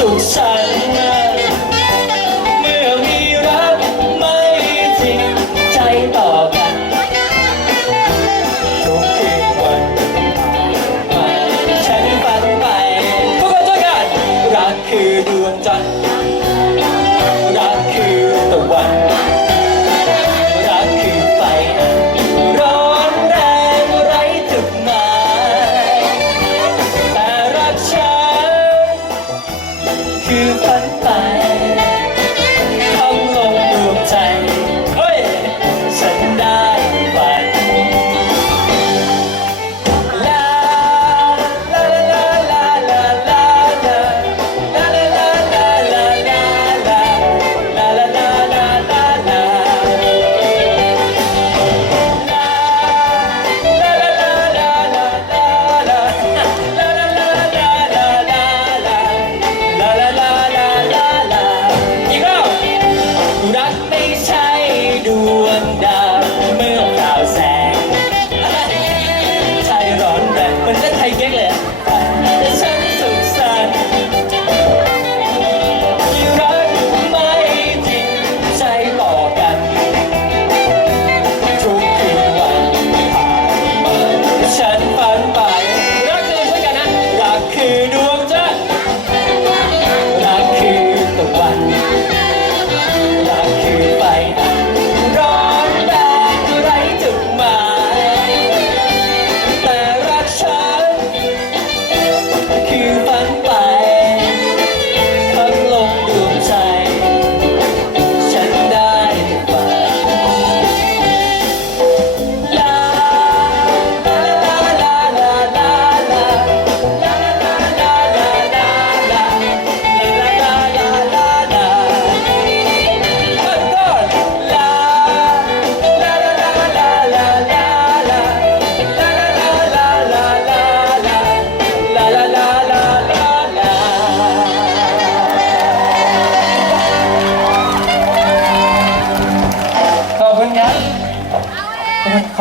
so tired. 雨纷纷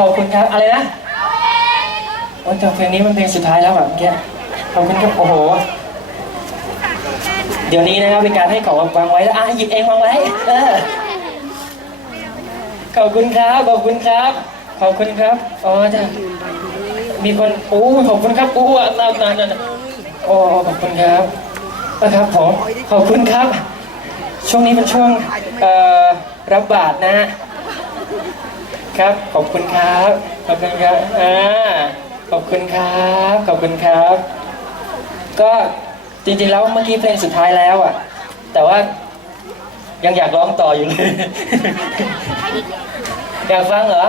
ขอบคุณครับ อะไรนะโอ้ยแต่เพลงนี้มันเพลงสุดท้ายแล้วแบบเมื่อกี้ขอบคุณครับโอ้โห เดี๋ยวนี้นะครับเป็นการให้ของวางไว้แล้วอะหยิบเองวางไว้เออขอบคุณครับ ขอบคุณครับ ขอบคุณครับอ๋อจ้ะมีคนโอ้ขอบคุณครับโอ้นานนานนานโอ้ขอบคุณครับนะครับผมขอบคุณครับ ช่วงนี้เป็นช่วงรับบาตรนะฮะ ครับ ขอบคุณครับ ขอบคุณครับอ่าขอบคุณครับ ขอบคุณครับ ก็จริงๆแล้วเมื่อกี้เพลงสุดท้ายแล้วอะ แต่ว่ายังอยากร้องต่ออยู่เลย อยากฟังเหรอ